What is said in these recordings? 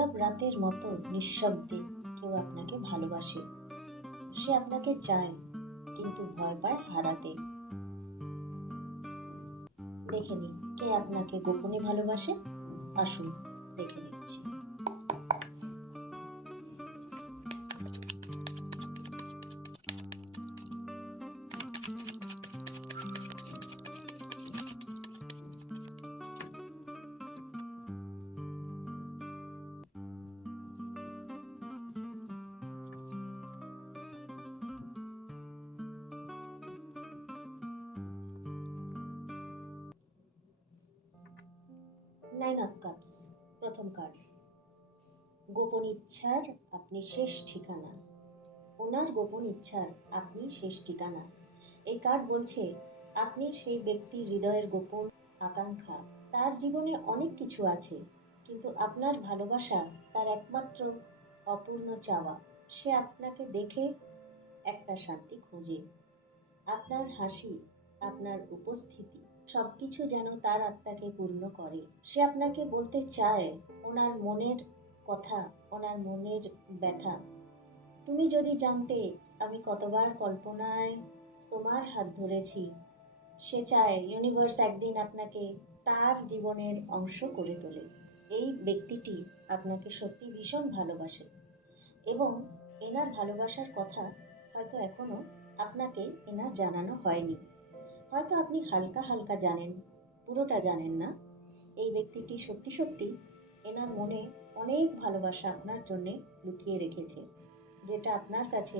নীরব রাতের মতো নিঃশব্দে কেউ আপনাকে ভালোবাসে। সে আপনাকে চায়, কিন্তু ভয় পায় হারাতে। দেখে নিন কে আপনাকে গোপনে ভালোবাসে। আসুন দেখে নিচ্ছি। নাইন অফ কাপস, প্রথম কার্ড। গোপন ইচ্ছার আপনি শেষ ঠিকানা। ওনার গোপন ইচ্ছার আপনি শেষ ঠিকানা। এই কার্ড বলছে আপনি সেই ব্যক্তির হৃদয়ের গোপন আকাঙ্ক্ষা। তার জীবনে অনেক কিছু আছে, কিন্তু আপনার ভালোবাসা তার একমাত্র অপূর্ণ চাওয়া। সে আপনাকে দেখে একটা শান্তি খোঁজে। আপনার হাসি, আপনার উপস্থিতি সবকিছু যেন তার আত্মাকে পূর্ণ করে। সে আপনাকে বলতে চায় ওনার মনের কথা, ওনার মনের ব্যথা। তুমি যদি জানতে আমি কতবার কল্পনায় তোমার হাত ধরেছি। সে চায় ইউনিভার্স একদিন আপনাকে তার জীবনের অংশ করে তোলে। এই ব্যক্তিটি আপনাকে সত্যি ভীষণ ভালোবাসে এবং এনার ভালোবাসার কথা হয়তো এখনো আপনাকে এনার জানানো হয়নি। হয়তো আপনি হালকা হালকা জানেন, পুরোটা জানেন না। এই ব্যক্তিটি সত্যি সত্যি এনার মনে অনেক ভালোবাসা আপনার জন্যে লুকিয়ে রেখেছে, যেটা আপনার কাছে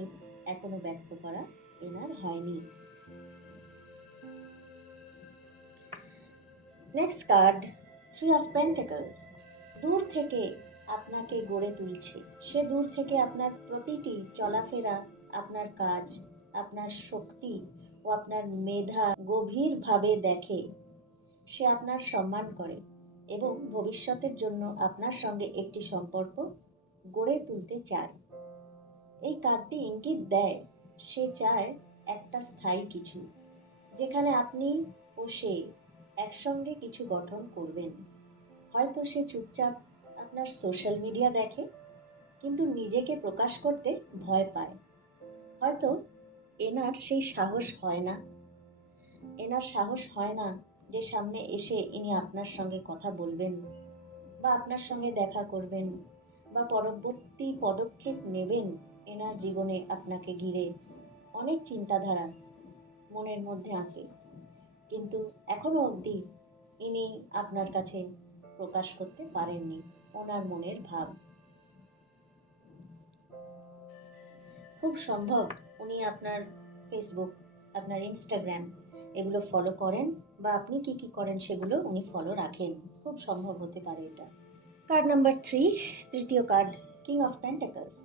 এখনো ব্যক্ত করা এনার হয়নি। Next card, three of pentacles. দূর থেকে আপনাকে গড়ে তুলছে। সে দূর থেকে আপনার প্রতিটি চলাফেরা, আপনার কাজ, আপনার শক্তি ও আপনার মেধা গভীরভাবে দেখে। সে আপনার সম্মান করে এবং ভবিষ্যতের জন্য আপনার সঙ্গে একটি সম্পর্ক গড়ে তুলতে চায়। এই কার্ডটি ইঙ্গিত দেয় সে চায় একটা স্থায়ী কিছু, যেখানে আপনি ও সে একসঙ্গে কিছু গঠন করবেন। হয়তো সে চুপচাপ আপনার সোশ্যাল মিডিয়া দেখে, কিন্তু নিজেকে প্রকাশ করতে ভয় পায়। হয়তো এনার সেই সাহস হয় না। এনার সাহস হয় না যে সামনে এসে ইনি আপনার সঙ্গে কথা বলবেন বা আপনার সঙ্গে দেখা করবেন বা পরবর্তী পদক্ষেপ নেবেন। এনার জীবনে আপনাকে ঘিরে অনেক চিন্তাধারা মনের মধ্যে আঁকে, কিন্তু এখনো অবধি ইনি আপনার কাছে প্রকাশ করতে পারেননি ওনার মনের ভাব। খুব সম্ভব উনি আপনার ফেসবুক, আপনার ইনস্টাগ্রাম এগুলো ফলো করেন, বা আপনি কি কি করেন সেগুলো উনি ফলো রাখেন। খুব সম্ভব হতে পারে এটা। কার্ড নাম্বার 3, তৃতীয় কার্ড, কিং অফ পেন্টাকলস।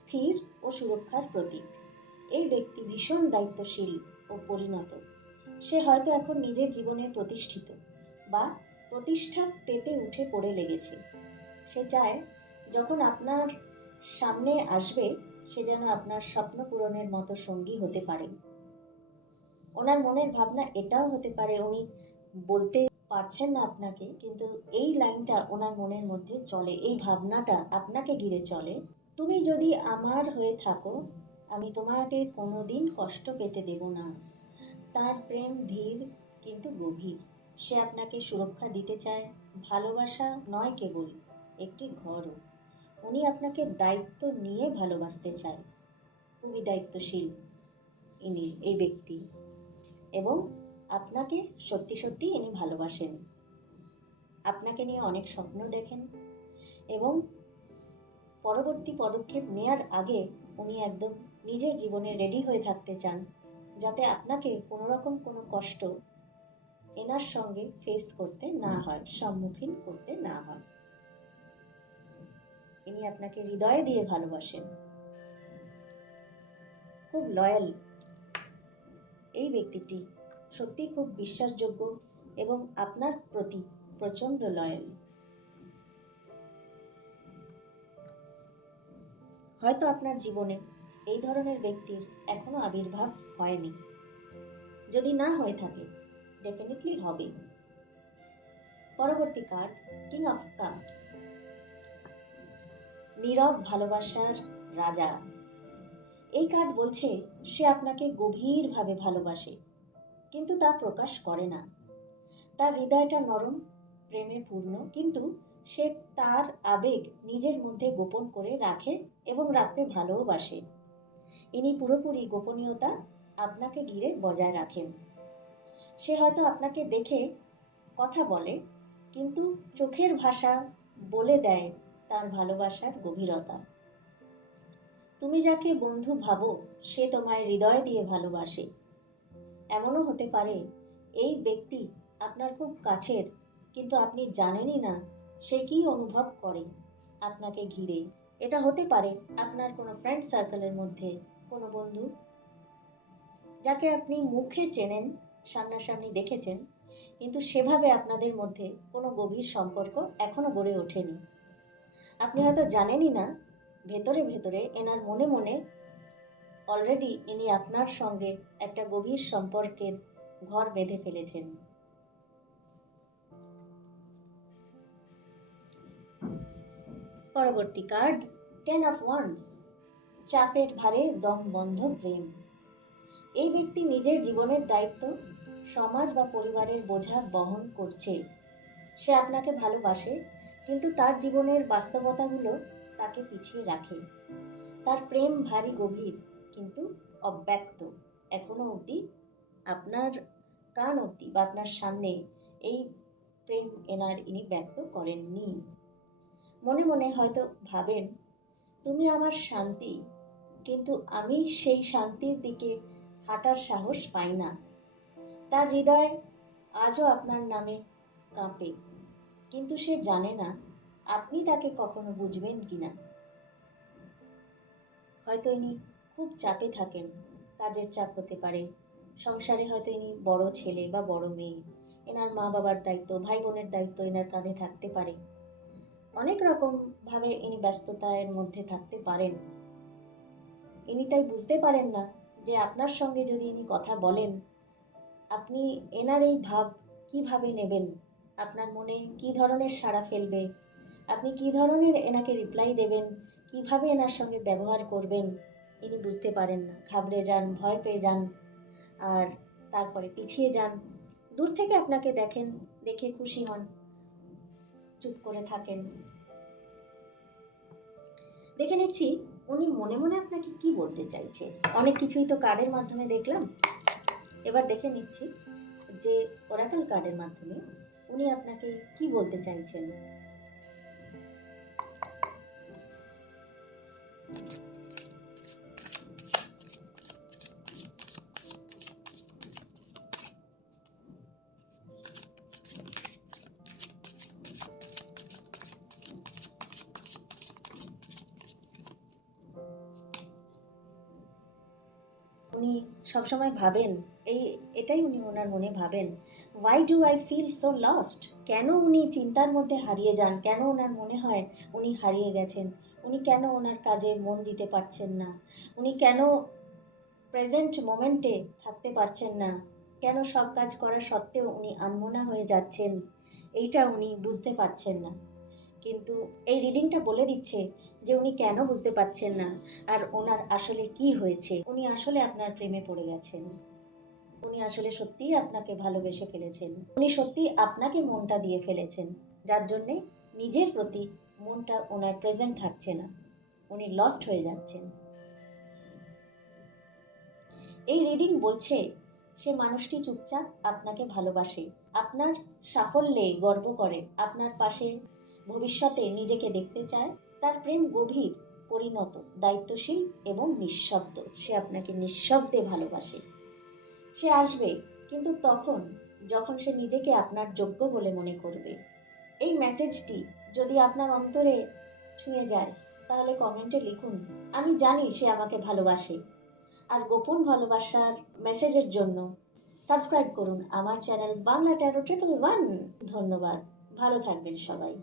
স্থির ও সুরক্ষার প্রতীক। এই ব্যক্তি ভীষণ দায়িত্বশীল ও পরিণত। সে হয়তো এখন নিজের জীবনে প্রতিষ্ঠিত বা প্রতিষ্ঠা পেতে উঠে পড়ে লেগেছে। সে চায় যখন আপনার সামনে আসবে সে যেন আপনার স্বপ্ন পূরণের মতো সঙ্গী হতে পারে। ওনার মনের ভাবনা এটাও হতে পারে উনি বলতে পারছেন না আপনাকে, কিন্তু এই লাইনটা ওনার মনের মধ্যে চলে, এই ভাবনাটা আপনাকে ঘিরে চলে। তুমি যদি আমার হয়ে থাকো, আমি তোমাকে কোনোদিন কষ্ট পেতে দেব না। তার প্রেম ধীর কিন্তু গভীর। সে আপনাকে সুরক্ষা দিতে চায়, ভালোবাসা নয় কেবল, একটি ঘরও। উনি আপনাকে দায়িত্ব নিয়ে ভালোবাসতে চায়। খুবই দায়িত্বশীল ইনি, এই ব্যক্তি, এবং আপনাকে সত্যি সত্যি ইনি ভালোবাসেন। আপনাকে নিয়ে অনেক স্বপ্ন দেখেন এবং পরবর্তী পদক্ষেপ নেয়ার আগে উনি একদম নিজের জীবনে রেডি হয়ে থাকতে চান, যাতে আপনাকে কোনো রকম কোনো কষ্ট এনার সঙ্গে ফেস করতে না হয়, সম্মুখীন করতে না হয়। ইনি আপনাকে হৃদয় দিয়ে ভালোবাসেন, খুব লয়াল। এই ব্যক্তিটি সত্যি খুব বিশ্বাসযোগ্য এবং আপনার প্রতি প্রচণ্ড লয়াল। হয়তো আপনার জীবনে এই ধরনের ব্যক্তির এখনো আবির্ভাব হয়নি। যদি না হয়ে থাকে, ডেফিনেটলি হবে। পরবর্তী কার্ড, কিং অফ কাপস। নীরব ভালোবাসার রাজা। এই কার্ড বলছে সে আপনাকে গভীরভাবে ভালোবাসে, কিন্তু তা প্রকাশ করে না। তার হৃদয়টা নরম, প্রেমে পূর্ণ, কিন্তু সে তার আবেগ নিজের মধ্যে গোপন করে রাখে এবং রাখতে ভালোবাসে। ইনি পুরোপুরি গোপনীয়তা আপনাকে ঘিরে বজায় রাখেন। সে হয়তো আপনাকে দেখে কথা বলে, কিন্তু চোখের ভাষা বলে দেয় তার ভালোবাসার গভীরতা। তুমি যাকে বন্ধু ভাবো সে তোমায় হৃদয় দিয়ে ভালোবাসে। এমনও হতে পারে এই ব্যক্তি আপনার খুব কাছের, কিন্তু আপনি জানেনই না সে কী অনুভব করে আপনাকে ঘিরে। এটা হতে পারে আপনার কোনো ফ্রেন্ড সার্কেলের মধ্যে কোনো বন্ধু যাকে আপনি মুখে চেনেন, সামনাসামনি দেখেছেন, কিন্তু সেভাবে আপনাদের মধ্যে কোনো গভীর সম্পর্ক এখনো গড়ে ওঠেনি। আপনি হয়তো জানেনই না ভেতরে ভেতরে এনার মনে মনে অলরেডি ইনি আপনার সঙ্গে একটা গভীর সম্পর্কের ঘর বেঁধে ফেলেছেন। পরবর্তী কার্ড 10 অফ ওয়ান্ডস, চাপের ভারে দম বন্ধ প্রেম। এই ব্যক্তি নিজের জীবনের দায়িত্ব, সমাজ বা পরিবারের বোঝা বহন করছে। সে আপনাকে ভালোবাসে, কিন্তু তার জীবনের বাস্তবতাগুলো তাকে পিছিয়ে রাখে। তার প্রেম ভারী গভীর, কিন্তু অব্যক্ত। এখনো অবধি আপনার কান অবধি বা আপনার সামনে এই প্রেম ইনি ব্যক্ত করেননি। মনে মনে হয়তো ভাবেন তুমি আমার শান্তি, কিন্তু আমি সেই শান্তির দিকে হাঁটার সাহস পাই না। তার হৃদয় আজও আপনার নামে কাঁপে, কিন্তু সে জানে না আপনি তাকে কখনো বুঝবেন কিনা। হয়তো ইনি খুব চাপে থাকেন, কাজের চাপ হতে পারে, সংসারে হয়তো ইনি বড় ছেলে বা বড় মেয়ে, এনার মা বাবার দায়িত্ব, ভাই বোনের দায়িত্ব এনার কাঁধে থাকতে পারে। অনেক রকমভাবে ইনি ব্যস্ততার মধ্যে থাকতে পারেন। ইনি তাই বুঝতে পারেন না যে আপনার সঙ্গে যদি ইনি কথা বলেন, আপনি এনার এই ভাব কিভাবে নেবেন, আপনার মনে কি ধরনের সাড়া ফেলবে, আপনি কি ধরনের এনাকে রিপ্লাই দেবেন, কিভাবে এনার সঙ্গে ব্যবহার করবেন, ইনি বুঝতে পারেন না। ঘাবড়ে যান, ভয় পেয়ে যান, আর তারপরে পিছিয়ে যান। দূর থেকে আপনাকে দেখেন, দেখে খুশি হন, চুপ করে থাকেন। দেখে নিচ্ছি উনি মনে মনে আপনাকে কি বলতে চাইছে। অনেক কিছুই তো কার্ডের মাধ্যমে দেখলাম, এবার দেখে নিচ্ছি যে ওরাকেল কার্ডের মাধ্যমে উনি আপনাকে কি বলতে চাইছেন। উনি সবসময় ভাবেন, এটাই উনি ওনার মনে ভাবেন, why do I feel so lost. কেন উনি চিন্তার মধ্যে হারিয়ে যান, কেন ওনার মনে হয় উনি হারিয়ে গেছেন, উনি কেন ওনার কাজে মন দিতে পারছেন না, উনি কেন প্রেজেন্ট মোমেন্টে থাকতে পারছেন না, কেন সব কাজ করা সত্ত্বেও উনি আনমনা হয়ে যাচ্ছেন, এইটা উনি বুঝতে পারছেন না। কিন্তু এই রিডিংটা বলে দিচ্ছে যে উনি কেন বুঝতে পারছেন না, আর ওনার আসলে কি হয়েছে। উনি আসলে আপনার প্রেমে পড়ে গেছেন, উনি আসলে সত্যিই আপনাকে ভালোবেসে ফেলেছেন, উনি সত্যিই আপনাকে মনটা দিয়ে ফেলেছেন, যার জন্যে নিজের প্রতি মনটা ওনার প্রেজেন্ট থাকছে না, উনি লস্ট হয়ে যাচ্ছেন। এই রিডিং বলছে সে মানুষটি চুপচাপ আপনাকে ভালোবাসে, আপনার সাফল্যে গর্ব করে, আপনার পাশে ভবিষ্যতে নিজেকে দেখতে চায়। তার প্রেম গভীর, পরিণত, দায়িত্বশীল এবং নিঃশব্দ। সে আপনাকে নিঃশব্দে ভালোবাসে। সে আসবে, কিন্তু তখন যখন সে নিজেকে আপনার যোগ্য বলে মনে করবে। এই মেসেজটি যদি আপনার অন্তরে ছুঁয়ে যায় তাহলে কমেন্টে লিখুন, আমি জানি সে আমাকে ভালোবাসে। আর গোপন ভালোবাসার মেসেজের জন্য সাবস্ক্রাইব করুন আমার চ্যানেল বাংলা ট্যারো 111। ধন্যবাদ, ভালো থাকবেন সবাই।